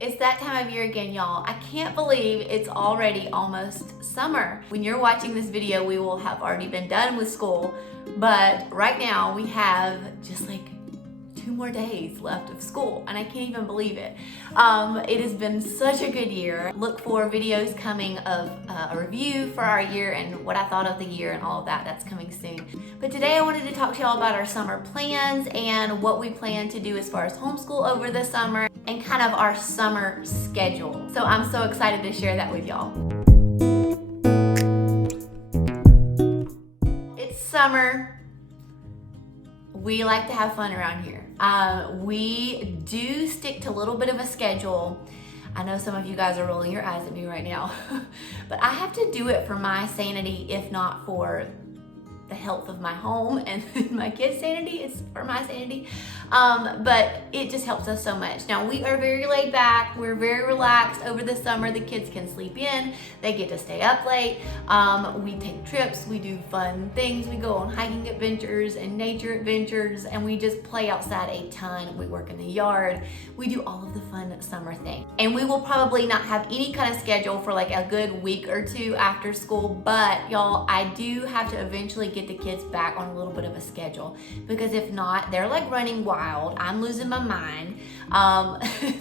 It's that time of year again, y'all. I can't believe it's already almost summer. When you're watching this video, we will have already been done with school, but right now we have just like 2 more days left of school, and I can't even believe it. It has been such a good year. Look for videos coming of a review for our year and what I thought of the year and all of that. That's coming soon. But today I wanted to talk to y'all about our summer plans and what we plan to do as far as homeschool over the summer and kind of our summer schedule. So I'm so excited to share that with y'all. It's summer. We like to have fun around here. We do stick to a little bit of a schedule. I know some of you guys are rolling your eyes at me right now, but I have to do it for my sanity, if not for the health of my home and my kids' sanity. It's for my sanity. But it just helps us so much. Now, we are very laid back. We're very relaxed over the summer. The kids can sleep in. They get to stay up late. We take trips. We do fun things. We go on hiking adventures and nature adventures, and we just play outside a ton. We work in the yard. We do all of the fun summer things. And we will probably not have any kind of schedule for like a good week or two after school, but y'all, I do have to eventually get the kids back on a little bit of a schedule, because if not, they're like running wild. I'm losing my mind.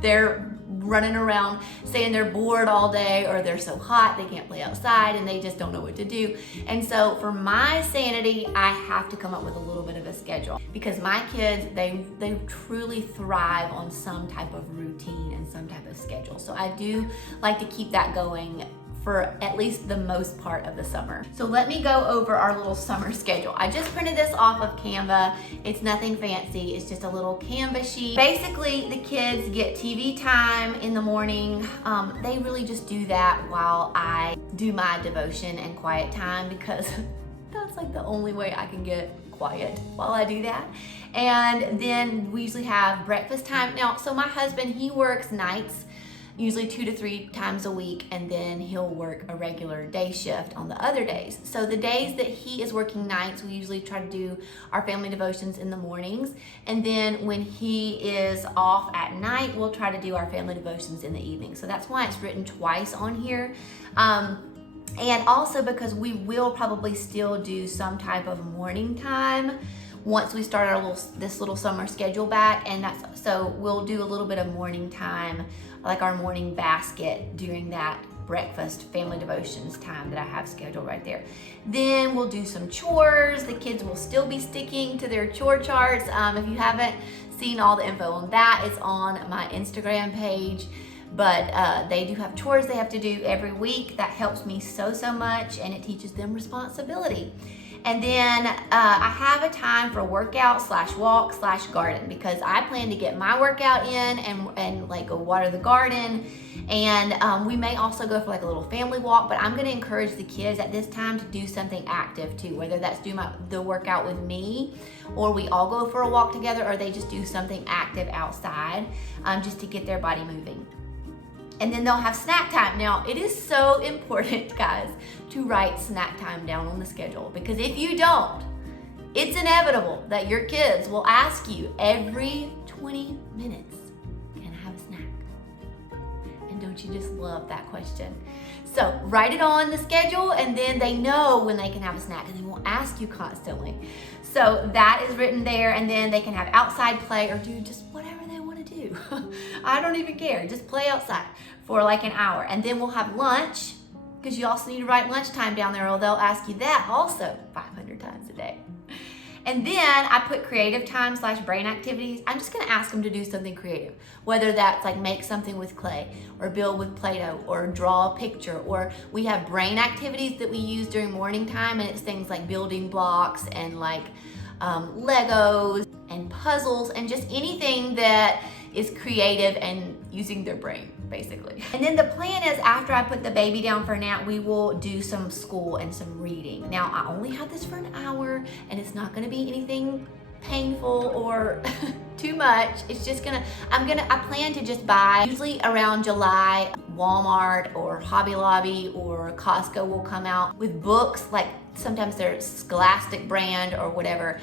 They're running around saying they're bored all day, or they're so hot they can't play outside and they just don't know what to do. And so for my sanity, I have to come up with a little bit of a schedule, because my kids, they truly thrive on some type of routine and some type of schedule. So I do like to keep that going for at least the most part of the summer. So let me go over our little summer schedule. I just printed this off of Canva. It's nothing fancy. It's just a little Canva sheet. Basically, the kids get TV time in the morning. They really just do that while I do my devotion and quiet time, because that's like the only way I can get quiet while I do that. And then we usually have breakfast time. Now, so my husband, he works nights, usually 2 to 3 times a week, and then he'll work a regular day shift on the other days. So the days that he is working nights, we usually try to do our family devotions in the mornings, and then when he is off at night, we'll try to do our family devotions in the evening. So that's why it's written twice on here. And also because we will probably still do some type of morning time once we start our this little summer schedule back, and that's so we'll do a little bit of morning time, like our morning basket during that breakfast family devotions time that I have scheduled right there. Then we'll do some chores. The kids will still be sticking to their chore charts. If you haven't seen all the info on that, it's on my Instagram page. But they do have chores they have to do every week. That helps me so much, and it teaches them responsibility. And then I have a time for workout / walk / garden, because I plan to get my workout in and like go water the garden. And we may also go for like a little family walk, but I'm gonna encourage the kids at this time to do something active too, whether that's do the workout with me, or we all go for a walk together, or they just do something active outside just to get their body moving. And then they'll have snack time. Now, it is so important, guys, to write snack time down on the schedule, because if you don't, it's inevitable that your kids will ask you every 20 minutes, can I have a snack? And don't you just love that question? So write it on the schedule, and then they know when they can have a snack, and they won't ask you constantly. So that is written there, and then they can have outside play or do just whatever they want to do. I don't even care, just play outside for like an hour. And then we'll have lunch, because you also need to write lunchtime down there, or they'll ask you that also 500 times a day. And then I put creative time / brain activities. I'm just gonna ask them to do something creative, whether that's like make something with clay, or build with Play-Doh, or draw a picture, or we have brain activities that we use during morning time, and it's things like building blocks and like Legos and puzzles, and just anything that is creative and using their brain, basically. And then the plan is, after I put the baby down for a nap, we will do some school and some reading. Now, I only have this for an hour, and it's not gonna be anything painful or too much. It's just I plan to just buy, usually around July, Walmart or Hobby Lobby or Costco will come out with books, like sometimes they're Scholastic brand or whatever.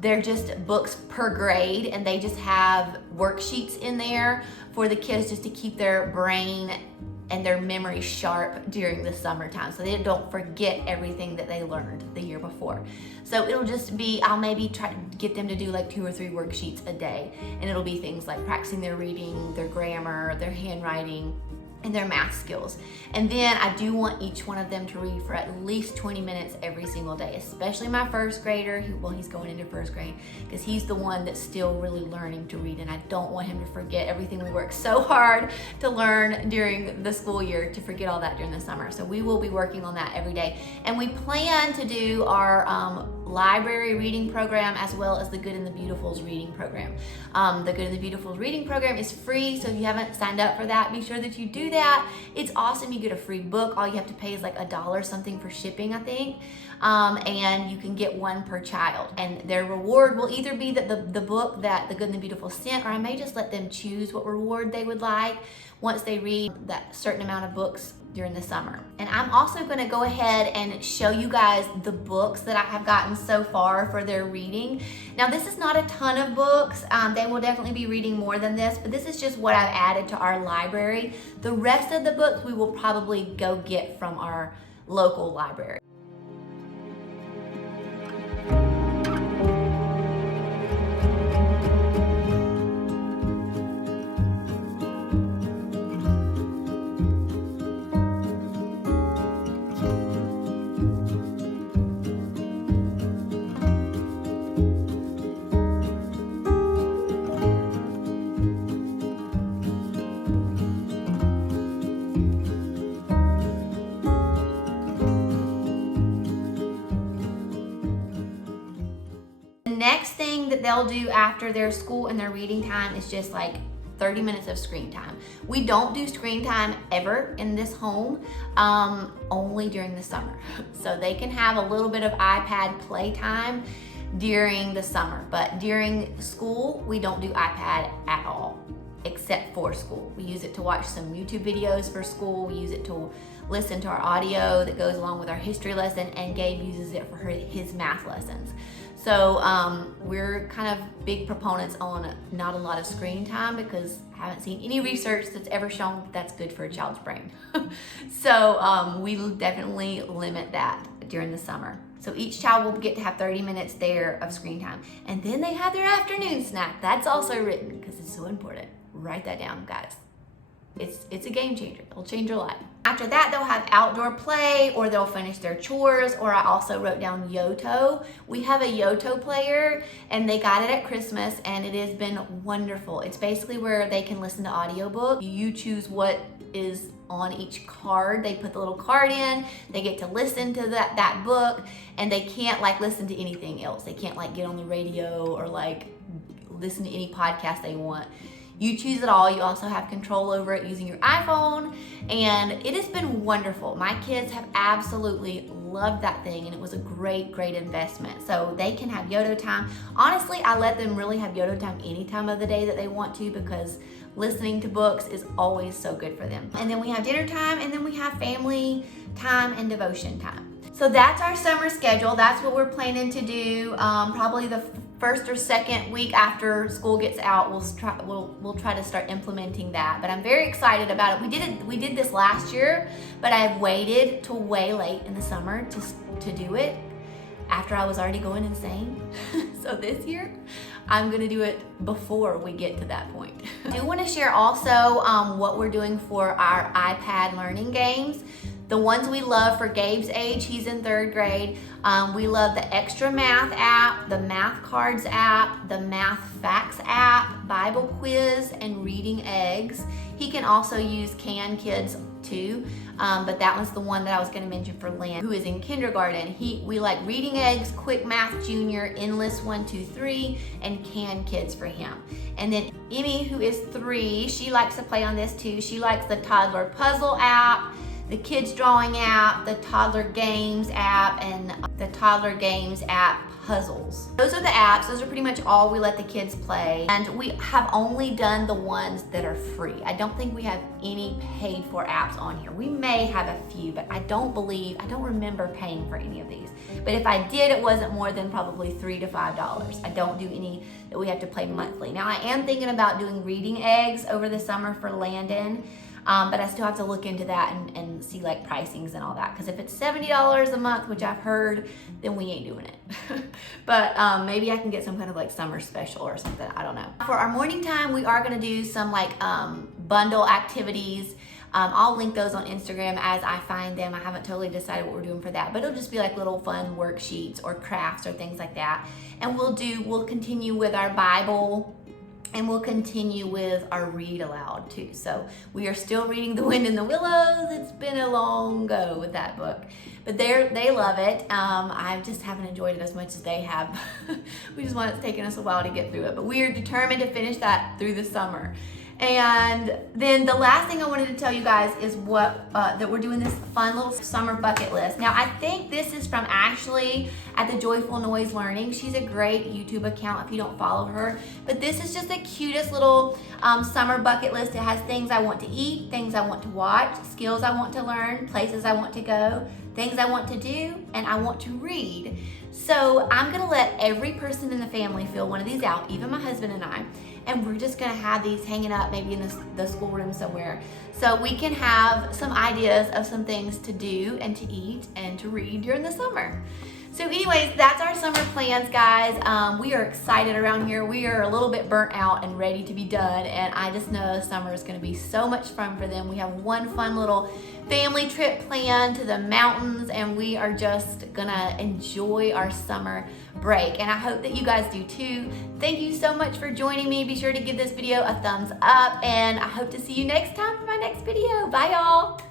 They're just books per grade, and they just have worksheets in there for the kids just to keep their brain and their memory sharp during the summertime, so they don't forget everything that they learned the year before. So it'll just be, I'll maybe try to get them to do like 2 or 3 worksheets a day, and it'll be things like practicing their reading, their grammar, their handwriting, and their math skills. And then I do want each one of them to read for at least 20 minutes every single day, especially my first grader. He's going into first grade, because he's the one that's still really learning to read, and I don't want him to forget everything we worked so hard to learn during the school year, to forget all that during the summer. So we will be working on that every day. And we plan to do our library reading program as well as the Good and the Beautiful's reading program. The Good and the Beautiful's reading program is free, so if you haven't signed up for that, be sure that you do that. It's awesome. You get a free book. All you have to pay is like $1 something for shipping, I think. And you can get 1 per child. And their reward will either be that the book that the Good and the Beautiful sent, or I may just let them choose what reward they would like once they read that certain amount of books during the summer. And I'm also going to go ahead and show you guys the books that I have gotten so far for their reading. Now, this is not a ton of books. They will definitely be reading more than this, but this is just what I've added to our library. The rest of the books we will probably go get from our local library. Next thing that they'll do after their school and their reading time is just like 30 minutes of screen time. We don't do screen time ever in this home, only during the summer. So they can have a little bit of iPad playtime during the summer, but during school, we don't do iPad at all, except for school. We use it to watch some YouTube videos for school. We use it to listen to our audio that goes along with our history lesson, and Gabe uses it for his math lessons. So we're kind of big proponents on not a lot of screen time, because I haven't seen any research that's ever shown that that's good for a child's brain. So we definitely limit that during the summer. So each child will get to have 30 minutes there of screen time. And then they have their afternoon snack. That's also written, because it's so important. Write that down, guys. It's a game changer. It'll change your life. After that, they'll have outdoor play, or they'll finish their chores, or I also wrote down Yoto. We have a Yoto player, and they got it at Christmas, and it has been wonderful. It's basically where they can listen to audiobook. You choose what is on each card. They put the little card in, they get to listen to that book, and they can't like listen to anything else. They can't like get on the radio or like listen to any podcast they want. You choose it all. You also have control over it using your iPhone, and it has been wonderful. My kids have absolutely loved that thing, and it was a great investment. So they can have Yoto time. Honestly, I let them really have Yoto time any time of the day that they want to, because listening to books is always so good for them. And then we have dinner time, and then we have family time and devotion time. So that's our summer schedule. That's what we're planning to do. Probably the first or second week after school gets out, we'll try to start implementing that. But I'm very excited about it. We did this last year, but I've waited till way late in the summer to do it after I was already going insane. So this year, I'm gonna do it before we get to that point. I do wanna share also what we're doing for our iPad learning games. The ones we love for Gabe's age, he's in 3rd grade. We love the Extra Math app, the Math Cards app, the Math Facts app, Bible Quiz, and Reading Eggs. He can also use Can Kids too, but that was the one that I was gonna mention for Lynn, who is in kindergarten. We like Reading Eggs, Quick Math Junior, Endless 1, 2, 3, and Can Kids for him. And then Emmy, who is 3, she likes to play on this too. She likes the Toddler Puzzle app, the kids drawing app, the toddler games app, and the toddler games app puzzles. Those are the apps. Those are pretty much all we let the kids play. And we have only done the ones that are free. I don't think we have any paid for apps on here. We may have a few, but I don't remember paying for any of these. But if I did, it wasn't more than probably $3 to $5. I don't do any that we have to play monthly. Now I am thinking about doing reading eggs over the summer for Landon. But I still have to look into that and see like pricings and all that. Because if it's $70 a month, which I've heard, then we ain't doing it. But maybe I can get some kind of like summer special or something. I don't know. For our morning time, we are gonna do some like bundle activities. I'll link those on Instagram as I find them. I haven't totally decided what we're doing for that, but it'll just be like little fun worksheets or crafts or things like that. And we'll continue with our Bible. And we'll continue with our read aloud too. So we are still reading The Wind in the Willows. It's been a long go with that book, but they love it. I just haven't enjoyed it as much as they have. It's taken us a while to get through it, but we are determined to finish that through the summer. And then the last thing I wanted to tell you guys is that we're doing this fun little summer bucket list. Now I think this is from Ashley at the Joyful Noise Learning. She's a great YouTube account if you don't follow her. But this is just the cutest little summer bucket list. It has things I want to eat, things I want to watch, skills I want to learn, places I want to go, things I want to do, and I want to read. So I'm gonna let every person in the family fill one of these out, even my husband and I. And we're just gonna have these hanging up maybe in the schoolroom somewhere. So we can have some ideas of some things to do and to eat and to read during the summer. So anyways, that's our summer plans, guys. We are excited around here. We are a little bit burnt out and ready to be done. And I just know summer is gonna be so much fun for them. We have one fun little family trip planned to the mountains, and we are just gonna enjoy our summer break. And I hope that you guys do too. Thank you so much for joining me. Be sure to give this video a thumbs up, and I hope to see you next time for my next video. Bye, y'all.